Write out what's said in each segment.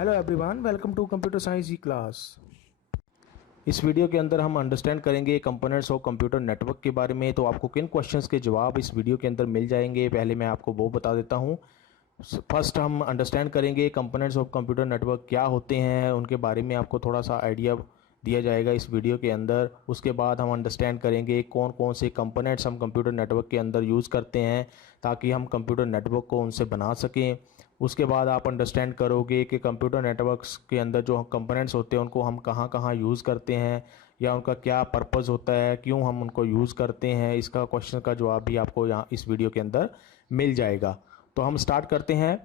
Hello everyone, welcome to computer science E class. इस video के अंदर हम अंडरस्टैंड करेंगे कंपोनेंट्स ऑफ कंप्यूटर नेटवर्क के बारे में। तो आपको किन क्वेश्चंस के जवाब इस वीडियो के अंदर मिल जाएंगे, पहले मैं आपको वो बता देता हूं। फर्स्ट हम अंडरस्टैंड करेंगे कंपोनेंट्स ऑफ कंप्यूटर नेटवर्क क्या होते हैं, उनके बारे में आपको थोड़ा सा आइडिया दिया जाएगा इस वीडियो के अंदर। उसके बाद हम अंडरस्टैंड करेंगे कौन कौन से कंपोनेंट्स हम कंप्यूटर नेटवर्क के अंदर यूज़ करते हैं ताकि हम कंप्यूटर नेटवर्क को उनसे बना सकें। उसके बाद आप अंडरस्टैंड करोगे कि कंप्यूटर नेटवर्क्स के अंदर जो कंपोनेंट्स होते हैं उनको हम कहाँ कहाँ यूज़ करते हैं या उनका क्या पर्पस होता है, क्यों हम उनको यूज़ करते हैं। इसका क्वेश्चन का जवाब भी आपको यहाँ इस वीडियो के अंदर मिल जाएगा। तो हम स्टार्ट करते हैं।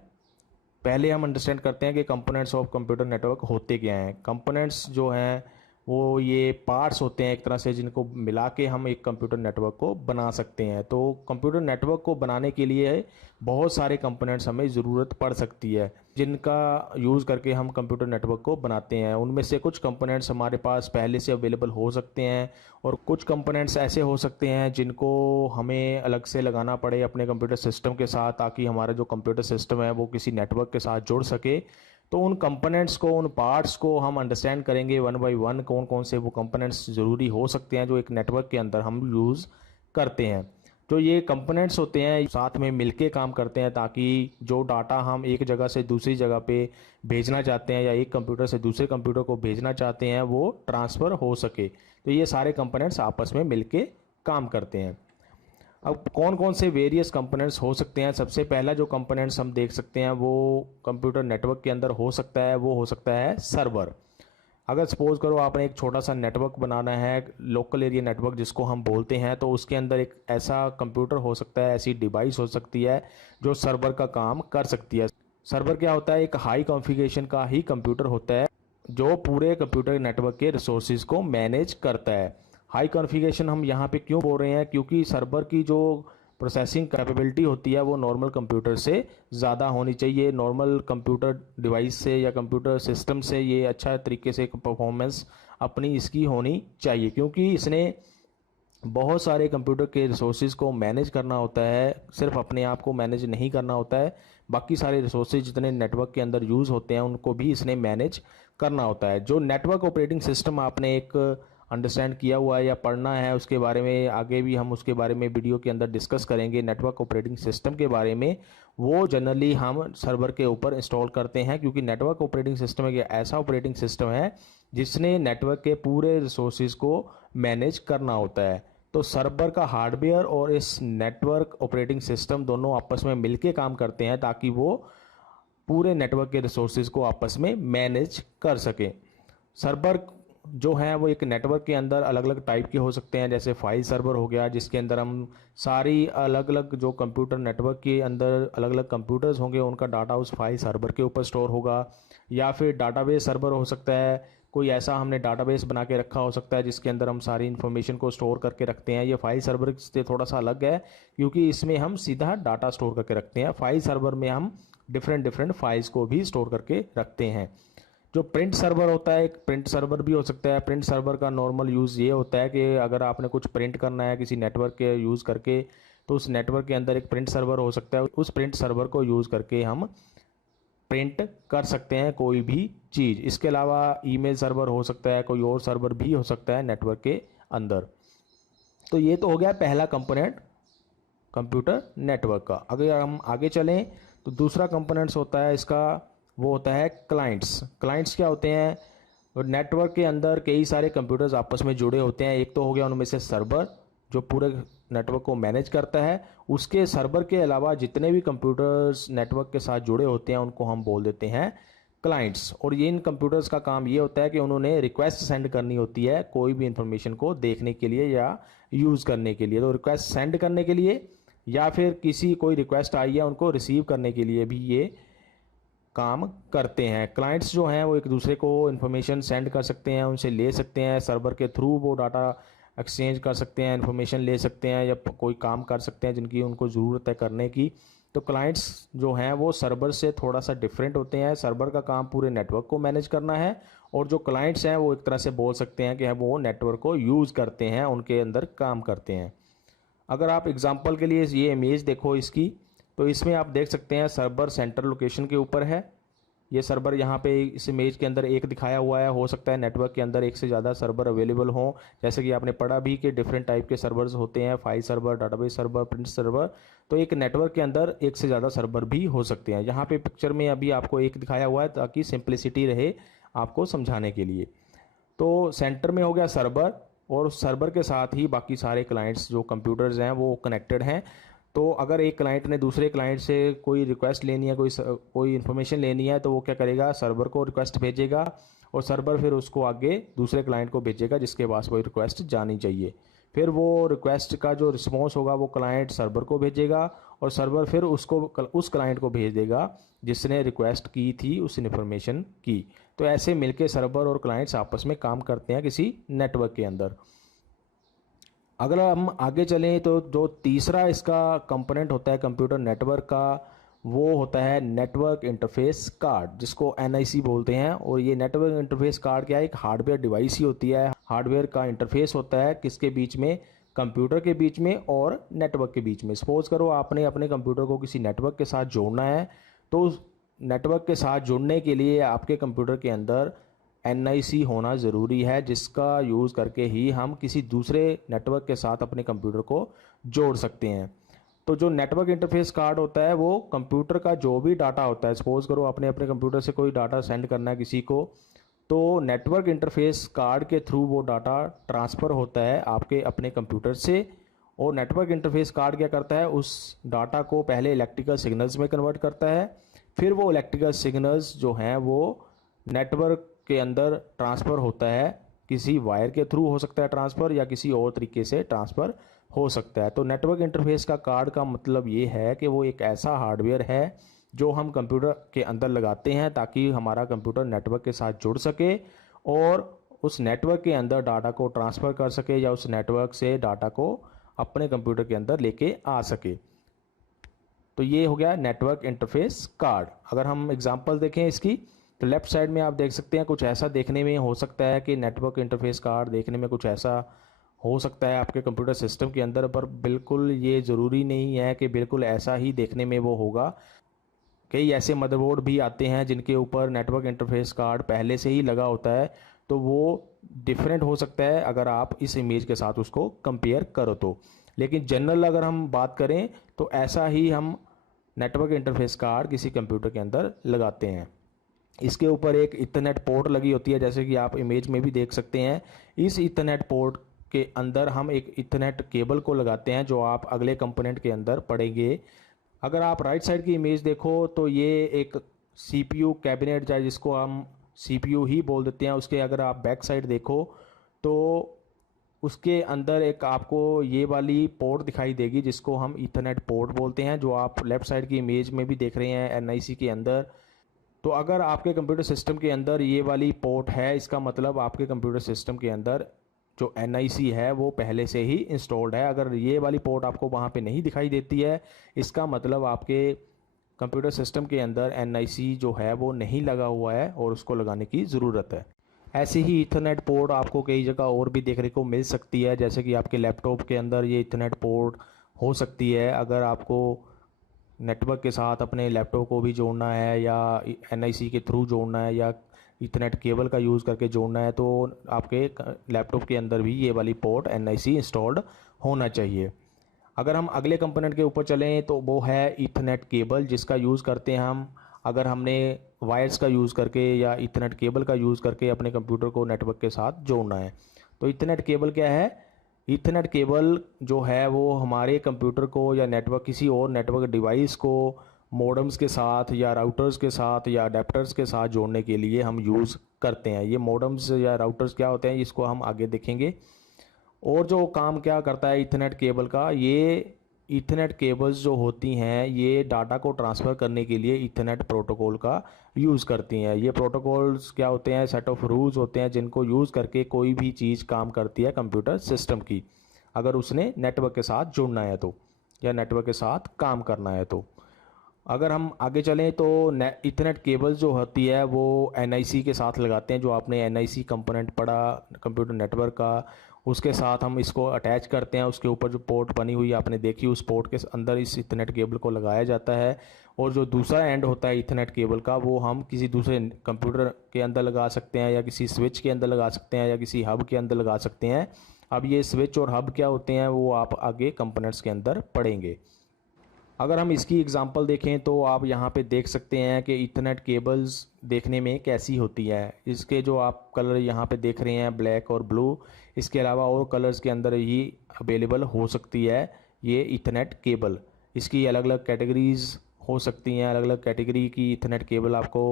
पहले हम अंडरस्टैंड करते हैं कि कंपोनेंट्स ऑफ कंप्यूटर नेटवर्क होते क्या हैं। कंपोनेंट्स जो हैं वो ये पार्ट्स होते हैं एक तरह से, जिनको मिला के हम एक कंप्यूटर नेटवर्क को बना सकते हैं। तो कंप्यूटर नेटवर्क को बनाने के लिए बहुत सारे कंपोनेंट्स हमें ज़रूरत पड़ सकती है जिनका यूज़ करके हम कंप्यूटर नेटवर्क को बनाते हैं। उनमें से कुछ कंपोनेंट्स हमारे पास पहले से अवेलेबल हो सकते हैं और कुछ कंपोनेंट्स ऐसे हो सकते हैं जिनको हमें अलग से लगाना पड़े अपने कंप्यूटर सिस्टम के साथ, ताकि हमारा जो कंप्यूटर सिस्टम है वो किसी नेटवर्क के साथ जुड़ सके। तो उन कंपोनेंट्स को, उन पार्ट्स को हम अंडरस्टैंड करेंगे वन बाय वन, कौन कौन से वो कंपोनेंट्स ज़रूरी हो सकते हैं जो एक नेटवर्क के अंदर हम यूज़ करते हैं। तो ये कंपोनेंट्स होते हैं साथ में मिलके काम करते हैं ताकि जो डाटा हम एक जगह से दूसरी जगह पे भेजना चाहते हैं या एक कंप्यूटर से दूसरे कंप्यूटर को भेजना चाहते हैं वो ट्रांसफ़र हो सके। तो ये सारे कंपोनेंट्स आपस में मिलके काम करते हैं। अब कौन कौन से वेरियस कंपोनेंट्स हो सकते हैं। सबसे पहला जो कंपोनेंट्स हम देख सकते हैं वो कंप्यूटर नेटवर्क के अंदर हो सकता है, वो हो सकता है सर्वर। अगर सपोज करो आपने एक छोटा सा नेटवर्क बनाना है, लोकल एरिया नेटवर्क जिसको हम बोलते हैं, तो उसके अंदर एक ऐसा कंप्यूटर हो सकता है, ऐसी डिवाइस हो सकती है जो सर्वर का काम कर सकती है। सर्वर क्या होता है? एक हाई कॉन्फ़िगरेशन का ही कंप्यूटर होता है जो पूरे कंप्यूटर नेटवर्क के रिसोर्सेज को मैनेज करता है। हाई कॉन्फ़िगरेशन हम यहाँ पे क्यों बोल रहे हैं? क्योंकि सर्वर की जो प्रोसेसिंग कैपेबिलिटी होती है वो नॉर्मल कंप्यूटर से ज़्यादा होनी चाहिए। नॉर्मल कंप्यूटर डिवाइस से या कंप्यूटर सिस्टम से ये अच्छा तरीके से परफॉर्मेंस अपनी इसकी होनी चाहिए, क्योंकि इसने बहुत सारे कंप्यूटर के रिसोर्सेज को मैनेज करना होता है। सिर्फ अपने आप को मैनेज नहीं करना होता है, बाकी सारे रिसोर्सेज जितने नेटवर्क के अंदर यूज़ होते हैं उनको भी इसने मैनेज करना होता है। जो नेटवर्क ऑपरेटिंग सिस्टम आपने एक अंडरस्टैंड किया हुआ है या पढ़ना है, उसके बारे में आगे भी हम उसके बारे में वीडियो के अंदर डिस्कस करेंगे। नेटवर्क ऑपरेटिंग सिस्टम के बारे में वो जनरली हम सर्वर के ऊपर इंस्टॉल करते हैं, क्योंकि नेटवर्क ऑपरेटिंग सिस्टम एक ऐसा ऑपरेटिंग सिस्टम है जिसने नेटवर्क के पूरे रिसोर्सेज को मैनेज करना होता है। तो सर्वर का हार्डवेयर और इस नेटवर्क ऑपरेटिंग सिस्टम दोनों आपस में मिलके काम करते हैं ताकि वो पूरे नेटवर्क के रिसोर्सेज को आपस में मैनेज कर सकें। सर्वर जो है वो एक नेटवर्क के अंदर अलग अलग टाइप के हो सकते हैं, जैसे फाइल सर्वर हो गया जिसके अंदर हम सारी अलग अलग जो कंप्यूटर नेटवर्क के अंदर अलग अलग कंप्यूटर्स होंगे उनका डाटा उस फाइल सर्वर के ऊपर स्टोर होगा। या फिर डाटाबेस सर्वर हो सकता है, कोई ऐसा हमने डाटाबेस बना के रखा हो सकता है जिसके अंदर हम सारी इन्फॉर्मेशन को स्टोर करके रखते हैं। ये फाइल सर्वर से थोड़ा सा अलग है क्योंकि इसमें हम सीधा डाटा स्टोर करके रखते हैं। फाइल सर्वर में हम डिफरेंट फाइल्स को भी स्टोर करके रखते हैं। जो प्रिंट सर्वर होता है, एक प्रिंट सर्वर भी हो सकता है। प्रिंट सर्वर का नॉर्मल यूज़ ये होता है कि अगर आपने कुछ प्रिंट करना है किसी नेटवर्क के यूज़ करके, तो उस नेटवर्क के अंदर एक प्रिंट सर्वर हो सकता है। उस प्रिंट सर्वर को यूज़ करके हम प्रिंट कर सकते हैं कोई भी चीज़। इसके अलावा ईमेल सर्वर हो सकता है, कोई और सर्वर भी हो सकता है नेटवर्क के अंदर। तो ये तो हो गया पहला कंपोनेंट कंप्यूटर नेटवर्क का। अगर हम आगे चलें तो दूसरा कंपोनेंट्स होता है इसका, वो होता है क्लाइंट्स। क्लाइंट्स क्या होते हैं? नेटवर्क के अंदर कई सारे कंप्यूटर्स आपस में जुड़े होते हैं। एक तो हो गया उनमें से सर्वर जो पूरे नेटवर्क को मैनेज करता है। उसके सर्वर के अलावा जितने भी कंप्यूटर्स नेटवर्क के साथ जुड़े होते हैं उनको हम बोल देते हैं क्लाइंट्स। और ये इन कंप्यूटर्स का काम ये होता है कि उन्होंने रिक्वेस्ट सेंड करनी होती है कोई भी इंफॉर्मेशन को देखने के लिए या यूज़ करने के लिए। तो रिक्वेस्ट सेंड करने के लिए या फिर किसी कोई रिक्वेस्ट आई है उनको रिसीव करने के लिए भी ये काम करते हैं। क्लाइंट्स जो हैं वो एक दूसरे को इन्फॉर्मेशन सेंड कर सकते हैं, उनसे ले सकते हैं, सर्वर के थ्रू वो डाटा एक्सचेंज कर सकते हैं, इन्फॉर्मेशन ले सकते हैं या कोई काम कर सकते हैं जिनकी उनको ज़रूरत है करने की। तो क्लाइंट्स जो हैं वो सर्वर से थोड़ा सा डिफरेंट होते हैं। सर्वर का काम पूरे नेटवर्क को मैनेज करना है और जो क्लाइंट्स हैं वो एक तरह से बोल सकते हैं कि वो नेटवर्क को यूज़ करते हैं, उनके अंदर काम करते हैं। अगर आप एग्जांपल के लिए ये इमेज देखो इसकी, तो इसमें आप देख सकते हैं सर्वर सेंटर लोकेशन के ऊपर है ये सर्वर यहाँ पे इस इमेज के अंदर एक दिखाया हुआ है। हो सकता है नेटवर्क के अंदर एक से ज़्यादा सर्वर अवेलेबल हों, जैसे कि आपने पढ़ा भी कि डिफरेंट टाइप के सर्वर्स होते हैं, file server, database server, print server. तो एक नेटवर्क के अंदर एक से ज़्यादा सर्वर भी हो सकते हैं। यहाँ पे पिक्चर में अभी आपको एक दिखाया हुआ है ताकि सिंप्लिसिटी रहे आपको समझाने के लिए। तो सेंटर में हो गया सर्वर, और सर्वर के साथ ही बाकी सारे क्लाइंट्स जो कंप्यूटर्स हैं वो कनेक्टेड हैं। तो अगर एक क्लाइंट ने दूसरे क्लाइंट से कोई रिक्वेस्ट लेनी है, कोई इन्फॉर्मेशन लेनी है, तो वो क्या करेगा, सर्वर को रिक्वेस्ट भेजेगा और सर्वर फिर उसको आगे दूसरे क्लाइंट को भेजेगा जिसके पास वो रिक्वेस्ट जानी चाहिए। फिर वो रिक्वेस्ट का जो रिस्पॉन्स होगा वो क्लाइंट सर्वर को भेजेगा और सर्वर फिर उसको उस क्लाइंट को भेज देगा जिसने रिक्वेस्ट की थी उस इन्फॉर्मेशन की। तो ऐसे मिलके सर्वर और क्लाइंट्स आपस में काम करते हैं किसी नेटवर्क के अंदर। अगर हम आगे चलें तो जो तीसरा इसका कंपोनेंट होता है कंप्यूटर नेटवर्क का, वो होता है नेटवर्क इंटरफेस कार्ड, जिसको NIC बोलते हैं। और ये नेटवर्क इंटरफेस कार्ड क्या है, एक हार्डवेयर डिवाइस ही होती है। हार्डवेयर का इंटरफेस होता है किसके बीच में, कंप्यूटर के बीच में और नेटवर्क के बीच में। सपोज करो आपने अपने कंप्यूटर को किसी नेटवर्क के साथ जोड़ना है, तो नेटवर्क के साथ जुड़ने के लिए आपके कंप्यूटर के अंदर NIC होना ज़रूरी है, जिसका यूज़ करके ही हम किसी दूसरे नेटवर्क के साथ अपने कंप्यूटर को जोड़ सकते हैं। तो जो नेटवर्क इंटरफेस कार्ड होता है वो कंप्यूटर का जो भी डाटा होता है, सपोज़ करो आपने अपने कंप्यूटर से कोई डाटा सेंड करना है किसी को, तो नेटवर्क इंटरफेस कार्ड के थ्रू वो डाटा ट्रांसफ़र होता है आपके अपने कंप्यूटर से। और नेटवर्क इंटरफेस कार्ड क्या करता है, उस डाटा को पहले इलेक्ट्रिकल सिग्नल्स में कन्वर्ट करता है, फिर वो इलेक्ट्रिकल सिग्नल्स जो हैं वो नेटवर्क के अंदर ट्रांसफ़र होता है। किसी वायर के थ्रू हो सकता है ट्रांसफ़र, या किसी और तरीके से ट्रांसफ़र हो सकता है। तो नेटवर्क इंटरफेस का कार्ड का मतलब ये है कि वो एक ऐसा हार्डवेयर है जो हम कंप्यूटर के अंदर लगाते हैं ताकि हमारा कंप्यूटर नेटवर्क के साथ जुड़ सके और उस नेटवर्क के अंदर डाटा को ट्रांसफ़र कर सके, या उस नेटवर्क से डाटा को अपने कंप्यूटर के अंदर लेके आ सके। तो ये हो गया नेटवर्क इंटरफेस कार्ड। अगर हम एग्जांपल देखें इसकी, तो लेफ़्ट साइड में आप देख सकते हैं कुछ ऐसा देखने में हो सकता है कि नेटवर्क इंटरफेस कार्ड देखने में कुछ ऐसा हो सकता है आपके कंप्यूटर सिस्टम के अंदर, पर बिल्कुल ये ज़रूरी नहीं है कि बिल्कुल ऐसा ही देखने में वो होगा। कई ऐसे मदरबोर्ड भी आते हैं जिनके ऊपर नेटवर्क इंटरफेस कार्ड पहले से ही लगा होता है, तो वो डिफरेंट हो सकता है अगर आप इस इमेज के साथ उसको कंपेयर करो तो। लेकिन जनरल अगर हम बात करें तो ऐसा ही हम नेटवर्क इंटरफेस कार्ड किसी कंप्यूटर के अंदर लगाते हैं। इसके ऊपर एक इथरनेट पोर्ट लगी होती है, जैसे कि आप इमेज में भी देख सकते हैं। इस इथरनेट पोर्ट के अंदर हम एक इथरनेट केबल को लगाते हैं जो आप अगले कंपोनेंट के अंदर पढ़ेंगे। अगर आप राइट साइड की इमेज देखो तो ये एक CPU कैबिनेट, चाहे जिसको हम CPU ही बोल देते हैं, उसके अगर आप बैक साइड देखो तो उसके अंदर एक आपको ये वाली पोर्ट दिखाई देगी जिसको हम इथरनेट पोर्ट बोलते हैं, जो आप लेफ़्ट साइड की इमेज में भी देख रहे हैं NIC के अंदर। तो अगर आपके कंप्यूटर सिस्टम के अंदर ये वाली पोर्ट है, इसका मतलब आपके कंप्यूटर सिस्टम के अंदर जो NIC है वो पहले से ही इंस्टॉल्ड है। अगर ये वाली पोर्ट आपको वहाँ पे नहीं दिखाई देती है, इसका मतलब आपके कंप्यूटर सिस्टम के अंदर NIC जो है वो नहीं लगा हुआ है और उसको लगाने की ज़रूरत है। ऐसे ही इथरनेट पोर्ट आपको कई जगह और भी देखने को मिल सकती है, जैसे कि आपके लैपटॉप के अंदर ये इथरनेट पोर्ट हो सकती है। अगर आपको नेटवर्क के साथ अपने लैपटॉप को भी जोड़ना है या NIC के थ्रू जोड़ना है या इथरनेट केबल का यूज़ करके जोड़ना है, तो आपके लैपटॉप के अंदर भी ये वाली पोर्ट NIC इंस्टॉल्ड होना चाहिए। अगर हम अगले कंपोनेंट के ऊपर चलें तो वो है इथरनेट केबल, जिसका यूज़ करते हैं हम अगर हमने वायर्स का यूज़ करके या इथरनेट केबल का यूज़ करके अपने कंप्यूटर को नेटवर्क के साथ जोड़ना है। तो इथरनेट केबल क्या है, इथरनेट केबल जो है वो हमारे कंप्यूटर को या नेटवर्क किसी और नेटवर्क डिवाइस को मॉडेम्स के साथ या राउटर्स के साथ या अडेप्टर्स के साथ जोड़ने के लिए हम यूज़ करते हैं। ये मॉडेम्स या राउटर्स क्या होते हैं इसको हम आगे देखेंगे। और जो काम क्या करता है इथरनेट केबल का, ये इथरनेट केबल्स जो होती हैं ये डाटा को ट्रांसफ़र करने के लिए इथरनेट प्रोटोकॉल का यूज़ करती हैं। ये प्रोटोकॉल्स क्या होते हैं, सेट ऑफ रूल्स होते हैं जिनको यूज़ करके कोई भी चीज़ काम करती है कंप्यूटर सिस्टम की, अगर उसने नेटवर्क के साथ जुड़ना है तो, या नेटवर्क के साथ काम करना है तो। अगर हम आगे चलें तो इथरनेट केबल्स जो होती है वो NIC के साथ लगाते हैं, जो आपने NIC कंपोनेंट पढ़ा कंप्यूटर नेटवर्क का, उसके साथ हम इसको अटैच करते हैं। उसके ऊपर जो पोर्ट बनी हुई आपने देखी, उस पोर्ट के अंदर इस इथरनेट केबल को लगाया जाता है और जो दूसरा एंड होता है इथरनेट केबल का वो हम किसी दूसरे कंप्यूटर के अंदर लगा सकते हैं या किसी स्विच के अंदर लगा सकते हैं या किसी हब के अंदर लगा सकते हैं। अब ये स्विच और हब क्या होते हैं वो आप आगे कंपोनेंट्स के अंदर पढ़ेंगे। अगर हम इसकी एग्जांपल देखें तो आप यहाँ पे देख सकते हैं कि इथरनेट केबल्स देखने में कैसी होती है। इसके जो आप कलर यहाँ पे देख रहे हैं ब्लैक और ब्लू, इसके अलावा और कलर्स के अंदर ही अवेलेबल हो सकती है ये इथरनेट केबल। इसकी अलग अलग कैटेगरीज़ हो सकती हैं, अलग अलग कैटेगरी की इथरनेट केबल आपको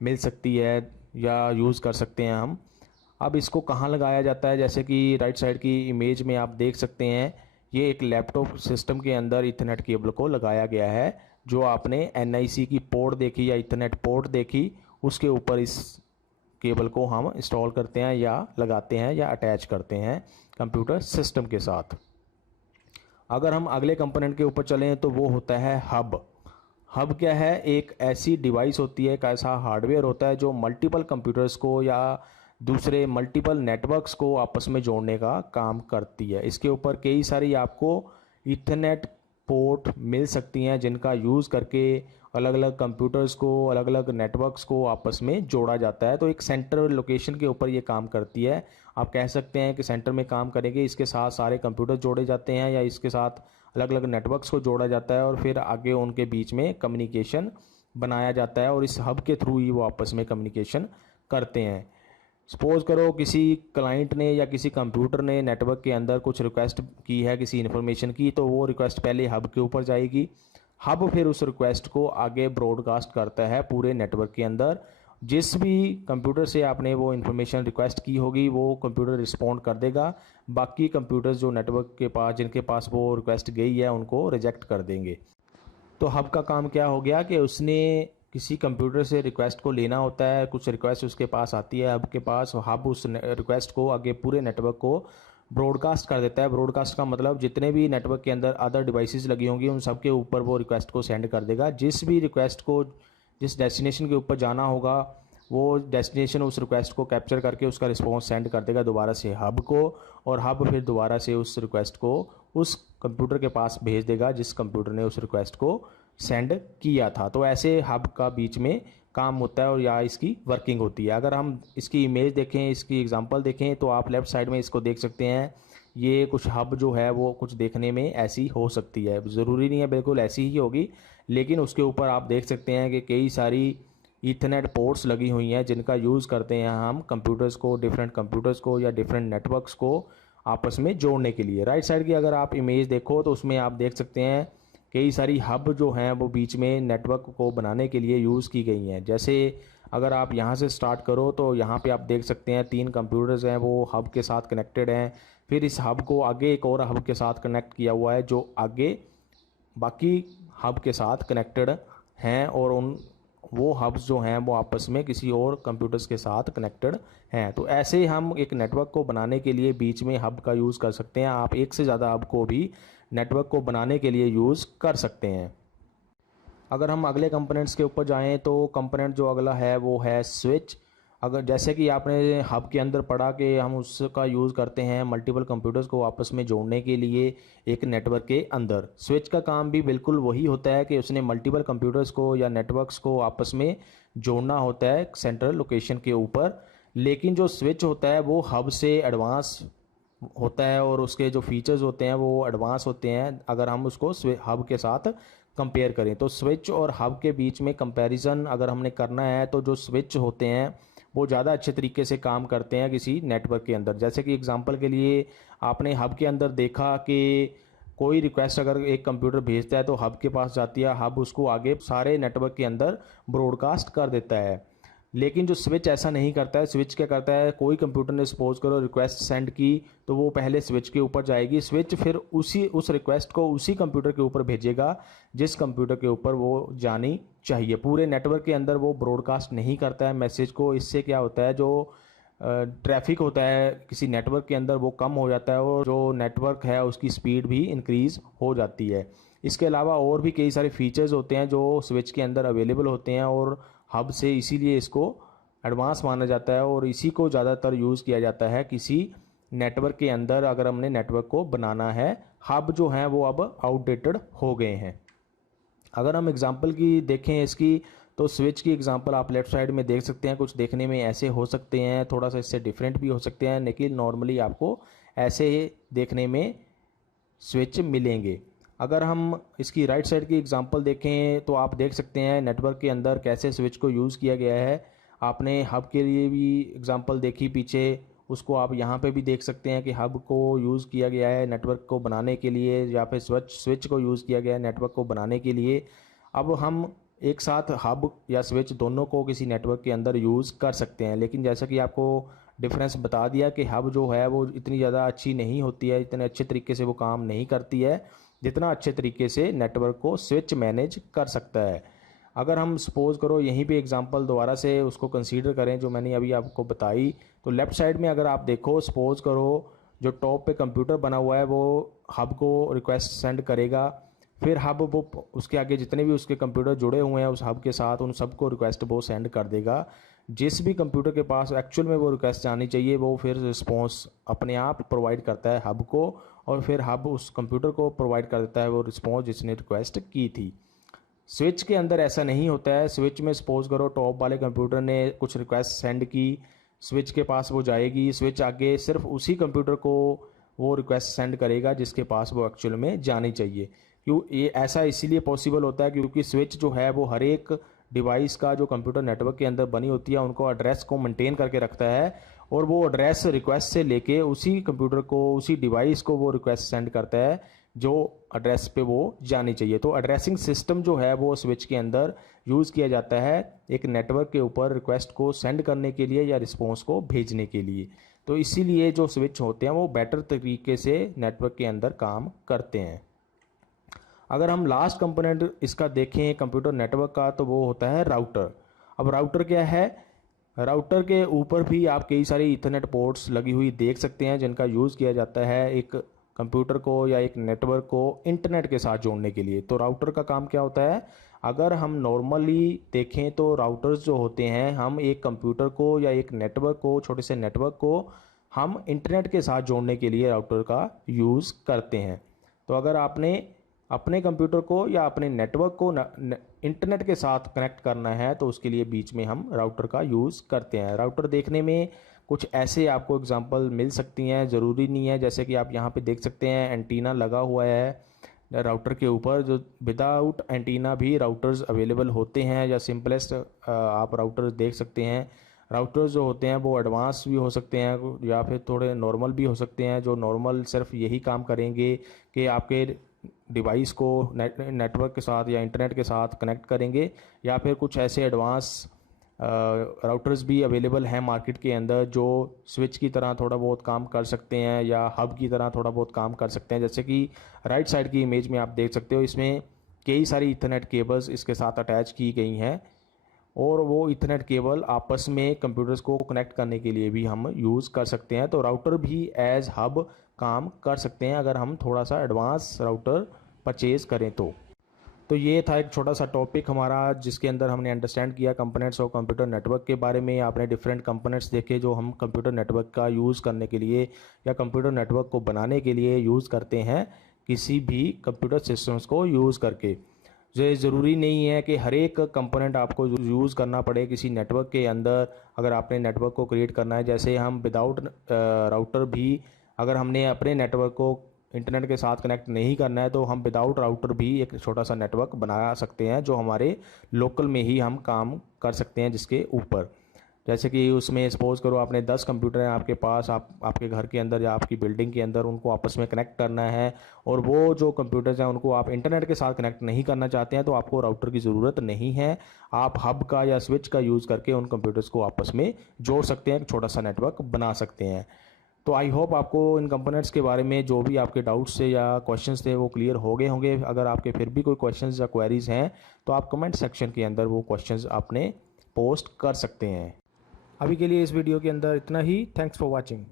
मिल सकती है या यूज़ कर सकते हैं हम। अब इसको कहाँ लगाया जाता है, जैसे कि राइट साइड की इमेज में आप देख सकते हैं ये एक लैपटॉप सिस्टम के अंदर इथरनेट केबल को लगाया गया है। जो आपने NIC की पोर्ट देखी या इथरनेट पोर्ट देखी, उसके ऊपर इस केबल को हम इंस्टॉल करते हैं या लगाते हैं या अटैच करते हैं कंप्यूटर सिस्टम के साथ। अगर हम अगले कंपोनेंट के ऊपर चलें तो वो होता है हब। हब क्या है, एक ऐसी डिवाइस होती है, एक ऐसा हार्डवेयर होता है जो मल्टीपल कंप्यूटर्स को या दूसरे मल्टीपल नेटवर्क्स को आपस में जोड़ने का काम करती है। इसके ऊपर कई सारी आपको इथरनेट पोर्ट मिल सकती हैं जिनका यूज़ करके अलग अलग कंप्यूटर्स को, अलग अलग नेटवर्क्स को आपस में जोड़ा जाता है। तो एक सेंटर लोकेशन के ऊपर ये काम करती है। आप कह सकते हैं कि सेंटर में काम करेंगे, इसके साथ सारे कंप्यूटर जोड़े जाते हैं या इसके साथ अलग अलग नेटवर्क्स को जोड़ा जाता है और फिर आगे उनके बीच में कम्युनिकेशन बनाया जाता है और इस हब के थ्रू ही वो आपस में कम्युनिकेशन करते हैं। सपोज़ करो किसी क्लाइंट ने या किसी कंप्यूटर ने नेटवर्क के अंदर कुछ रिक्वेस्ट की है किसी इन्फॉर्मेशन की, तो वो रिक्वेस्ट पहले हब के ऊपर जाएगी। हब फिर उस रिक्वेस्ट को आगे ब्रॉडकास्ट करता है पूरे नेटवर्क के अंदर। जिस भी कंप्यूटर से आपने वो इन्फॉर्मेशन रिक्वेस्ट की होगी वो कंप्यूटर रिस्पॉन्ड कर देगा। बाकी कंप्यूटर्स जो नेटवर्क के पास, जिनके पास वो रिक्वेस्ट गई है, उनको रिजेक्ट कर देंगे। तो हब का काम क्या हो गया कि उसने किसी कंप्यूटर से रिक्वेस्ट को लेना होता है, कुछ रिक्वेस्ट उसके पास आती है हब के पास, हब उस रिक्वेस्ट को आगे पूरे नेटवर्क को ब्रॉडकास्ट कर देता है। ब्रॉडकास्ट का मतलब जितने भी नेटवर्क के अंदर अदर डिवाइसेस लगी होंगी उन सब के ऊपर वो रिक्वेस्ट को सेंड कर देगा। जिस भी रिक्वेस्ट को जिस डेस्टिनेशन के ऊपर जाना होगा वो डेस्टिनेशन उस रिक्वेस्ट को कैप्चर करके उसका रिस्पॉन्स सेंड कर देगा दोबारा से हब को, और हब फिर दोबारा से उस रिक्वेस्ट को उस कंप्यूटर के पास भेज देगा जिस कंप्यूटर ने उस रिक्वेस्ट को सेंड किया था। तो ऐसे हब का बीच में काम होता है और या इसकी वर्किंग होती है। अगर हम इसकी इमेज देखें, इसकी एग्जांपल देखें, तो आप लेफ़्ट साइड में इसको देख सकते हैं। ये कुछ हब जो है वो कुछ देखने में ऐसी हो सकती है, ज़रूरी नहीं है बिल्कुल ऐसी ही होगी, लेकिन उसके ऊपर आप देख सकते हैं कि कई सारी ईथरनेट पोर्ट्स लगी हुई हैं जिनका यूज़ करते हैं हम कंप्यूटर्स को, डिफरेंट कंप्यूटर्स को या डिफरेंट नेटवर्क्स को आपस में जोड़ने के लिए। राइट साइड की अगर आप इमेज देखो तो उसमें आप देख सकते हैं कई सारी हब जो हैं वो बीच में नेटवर्क को बनाने के लिए यूज़ की गई हैं। जैसे अगर आप यहाँ से स्टार्ट करो तो यहाँ पे आप देख सकते हैं 3 कंप्यूटर्स हैं वो हब के साथ कनेक्टेड हैं। फिर इस हब को आगे एक और हब के साथ कनेक्ट किया हुआ है जो आगे बाकी हब के साथ कनेक्टेड हैं, और उन वो हब्स जो हैं वो आपस में किसी और कंप्यूटर्स के साथ कनेक्टेड हैं। तो ऐसे हम एक नेटवर्क को बनाने के लिए बीच में हब का यूज़ कर सकते हैं। आप एक से ज़्यादा हब को भी नेटवर्क को बनाने के लिए यूज़ कर सकते हैं। अगर हम अगले कंपोनेंट्स के ऊपर जाएं तो कंपोनेंट जो अगला है वो है स्विच। अगर जैसे कि आपने हब के अंदर पढ़ा कि हम उसका यूज़ करते हैं मल्टीपल कंप्यूटर्स को आपस में जोड़ने के लिए एक नेटवर्क के अंदर। स्विच का काम भी बिल्कुल वही होता है कि उसने मल्टीपल कंप्यूटर्स को या नेटवर्क्स को आपस में जोड़ना होता है सेंट्रल लोकेशन के ऊपर। लेकिन जो स्विच होता है वो हब से एडवांस होता है और उसके जो फीचर्स होते हैं वो एडवांस होते हैं अगर हम उसको हब के साथ कंपेयर करें। तो स्विच और हब के बीच में कंपैरिजन अगर हमने करना है तो जो स्विच होते हैं वो ज़्यादा अच्छे तरीके से काम करते हैं किसी नेटवर्क के अंदर। जैसे कि एग्जांपल के लिए आपने हब के अंदर देखा कि कोई रिक्वेस्ट अगर एक कंप्यूटर भेजता है तो हब के पास जाती है, हब उसको आगे सारे नेटवर्क के अंदर ब्रॉडकास्ट कर देता है। लेकिन जो स्विच ऐसा नहीं करता है। स्विच क्या करता है, कोई कंप्यूटर ने सपोज करो रिक्वेस्ट सेंड की तो वो पहले स्विच के ऊपर जाएगी, स्विच फिर उस रिक्वेस्ट को उसी कंप्यूटर के ऊपर भेजेगा जिस कंप्यूटर के ऊपर वो जानी चाहिए। पूरे नेटवर्क के अंदर वो ब्रॉडकास्ट नहीं करता है मैसेज को। इससे क्या होता है, जो ट्रैफिक होता है किसी नेटवर्क के अंदर वो कम हो जाता है और जो नेटवर्क है उसकी स्पीड भी इंक्रीज़ हो जाती है। इसके अलावा और भी कई सारे फीचर्स होते हैं जो स्विच के अंदर अवेलेबल होते हैं और हब से इसीलिए इसको एडवांस माना जाता है और इसी को ज़्यादातर यूज़ किया जाता है किसी नेटवर्क के अंदर अगर हमने नेटवर्क को बनाना है, हब जो हैं वो अब आउटडेटेड हो गए हैं। अगर हम एग्जांपल की देखें इसकी, तो स्विच की एग्जांपल आप लेफ़्ट साइड में देख सकते हैं। कुछ देखने में ऐसे हो सकते हैं, थोड़ा सा इससे डिफरेंट भी हो सकते हैं, लेकिन नॉर्मली आपको ऐसे देखने में स्विच मिलेंगे। अगर हम इसकी राइट साइड की एग्जांपल देखें तो आप देख सकते हैं नेटवर्क के अंदर कैसे स्विच को यूज़ किया गया है। आपने हब के लिए भी एग्जांपल देखी पीछे, उसको आप यहाँ पे भी देख सकते हैं कि हब को यूज़ किया गया है नेटवर्क को बनाने के लिए, या फिर स्विच को यूज़ किया गया है नेटवर्क को बनाने के लिए। अब हम एक साथ हब या स्विच दोनों को किसी नेटवर्क के अंदर यूज़ कर सकते हैं, लेकिन जैसा कि आपको डिफरेंस बता दिया कि हब जो है वो इतनी ज़्यादा अच्छी नहीं होती है, इतने अच्छे तरीके से वो काम नहीं करती है जितना अच्छे तरीके से नेटवर्क को स्विच मैनेज कर सकता है। अगर हम सपोज़ करो यहीं पे एग्जांपल दोबारा से उसको कंसीडर करें जो मैंने अभी आपको बताई, तो लेफ़्ट साइड में अगर आप देखो, सपोज़ करो जो टॉप पे कंप्यूटर बना हुआ है वो हब को रिक्वेस्ट सेंड करेगा, फिर हब वो उसके आगे जितने भी उसके कंप्यूटर जुड़े हुए हैं उस हब के साथ, उन सबको रिक्वेस्ट वो सेंड कर देगा। जिस भी कंप्यूटर के पास एक्चुअल में वो रिक्वेस्ट जानी चाहिए वो फिर रिस्पॉन्स अपने आप प्रोवाइड करता है हब को, और फिर हब उस कंप्यूटर को प्रोवाइड कर देता है वो रिस्पॉन्स जिसने रिक्वेस्ट की थी। स्विच के अंदर ऐसा नहीं होता है। स्विच में सपोज़ करो टॉप वाले कंप्यूटर ने कुछ रिक्वेस्ट सेंड की, स्विच के पास वो जाएगी, स्विच आगे सिर्फ उसी कंप्यूटर को वो रिक्वेस्ट सेंड करेगा जिसके पास वो एक्चुअल में जानी चाहिए। क्यों ये ऐसा इसीलिए पॉसिबल होता है क्योंकि स्विच जो है वो हर एक डिवाइस का जो कंप्यूटर नेटवर्क के अंदर बनी होती है उनको एड्रेस को मेंटेन करके रखता है, और वो एड्रेस रिक्वेस्ट से लेके उसी कंप्यूटर को, उसी डिवाइस को वो रिक्वेस्ट सेंड करता है जो एड्रेस पे वो जानी चाहिए। तो एड्रेसिंग सिस्टम जो है वो स्विच के अंदर यूज़ किया जाता है एक नेटवर्क के ऊपर रिक्वेस्ट को सेंड करने के लिए या रिस्पॉन्स को भेजने के लिए। तो इसीलिए जो स्विच होते हैं वो बेटर तरीके से नेटवर्क के अंदर काम करते हैं। अगर हम लास्ट कंपोनेंट इसका देखें कंप्यूटर नेटवर्क का, तो वो होता है राउटर। अब राउटर क्या है? राउटर के ऊपर भी आप कई सारी इथरनेट पोर्ट्स लगी हुई देख सकते हैं जिनका यूज़ किया जाता है एक कंप्यूटर को या एक नेटवर्क को इंटरनेट के साथ जोड़ने के लिए। तो राउटर का काम क्या होता है? अगर हम नॉर्मली देखें तो राउटर्स जो होते हैं, हम एक कंप्यूटर को या एक नेटवर्क को, छोटे से नेटवर्क को हम इंटरनेट के साथ जोड़ने के लिए राउटर का यूज़ करते हैं। तो अगर आपने अपने कंप्यूटर को या अपने नेटवर्क को इंटरनेट के साथ कनेक्ट करना है तो उसके लिए बीच में हम राउटर का यूज़ करते हैं। राउटर देखने में कुछ ऐसे आपको एग्जांपल मिल सकती हैं, ज़रूरी नहीं है। जैसे कि आप यहाँ पे देख सकते हैं एंटीना लगा हुआ है राउटर के ऊपर, जो विदाउट एंटीना भी राउटर्स अवेलेबल होते हैं, या सिंपलेस्ट आप राउटर्स देख सकते हैं। राउटर्स जो होते हैं वो एडवांस भी हो सकते हैं या फिर थोड़े नॉर्मल भी हो सकते हैं। जो नॉर्मल सिर्फ यही काम करेंगे कि आपके डिवाइस को नेटवर्क के साथ या इंटरनेट के साथ कनेक्ट करेंगे, या फिर कुछ ऐसे एडवांस राउटर्स भी अवेलेबल हैं मार्केट के अंदर जो स्विच की तरह थोड़ा बहुत काम कर सकते हैं या हब की तरह थोड़ा बहुत काम कर सकते हैं। जैसे कि राइट साइड की इमेज में आप देख सकते हो, इसमें कई सारी इथरनेट केबल्स इसके साथ अटैच की गई हैं, और वो इथरनेट केबल आपस में कंप्यूटर्स को कनेक्ट करने के लिए भी हम यूज़ कर सकते हैं। तो राउटर भी एज हब काम कर सकते हैं अगर हम थोड़ा सा एडवांस राउटर परचेज़ करें तो ये था एक छोटा सा टॉपिक हमारा जिसके अंदर हमने अंडरस्टैंड किया कंपोनेंट्स और कंप्यूटर नेटवर्क के बारे में। आपने डिफरेंट कंपोनेंट्स देखे जो हम कंप्यूटर नेटवर्क का यूज़ करने के लिए या कंप्यूटर नेटवर्क को बनाने के लिए यूज़ करते हैं किसी भी कंप्यूटर सिस्टम्स को यूज़ करके। ये ज़रूरी नहीं है कि हर एक कंपोनेंट आपको यूज़ करना पड़े किसी नेटवर्क के अंदर अगर आपने नेटवर्क को क्रिएट करना है। जैसे हम विदाउट राउटर भी, अगर हमने अपने नेटवर्क को इंटरनेट के साथ कनेक्ट नहीं करना है तो हम विदाउट राउटर भी एक छोटा सा नेटवर्क बना सकते हैं जो हमारे लोकल में ही हम काम कर सकते हैं जिसके ऊपर। जैसे कि उसमें सपोज़ करो आपने 10 कंप्यूटर हैं आपके पास, आपके घर के अंदर या आपकी बिल्डिंग के अंदर, उनको आपस में कनेक्ट करना है, और वो जो कंप्यूटर्स हैं उनको आप इंटरनेट के साथ कनेक्ट नहीं करना चाहते हैं तो आपको राउटर की ज़रूरत नहीं है। आप हब का या स्विच का यूज़ करके उन कंप्यूटर्स को आपस में जोड़ सकते हैं, एक छोटा सा नेटवर्क बना सकते हैं। तो आई होप आपको इन कंपोनेंट्स के बारे में जो भी आपके डाउट्स थे या क्वेश्चंस थे वो क्लियर हो गए होंगे। अगर आपके फिर भी कोई क्वेश्चंस या क्वेरीज़ हैं तो आप कमेंट सेक्शन के अंदर वो क्वेश्चंस आपने पोस्ट कर सकते हैं। अभी के लिए इस वीडियो के अंदर इतना ही। Thanks for watching.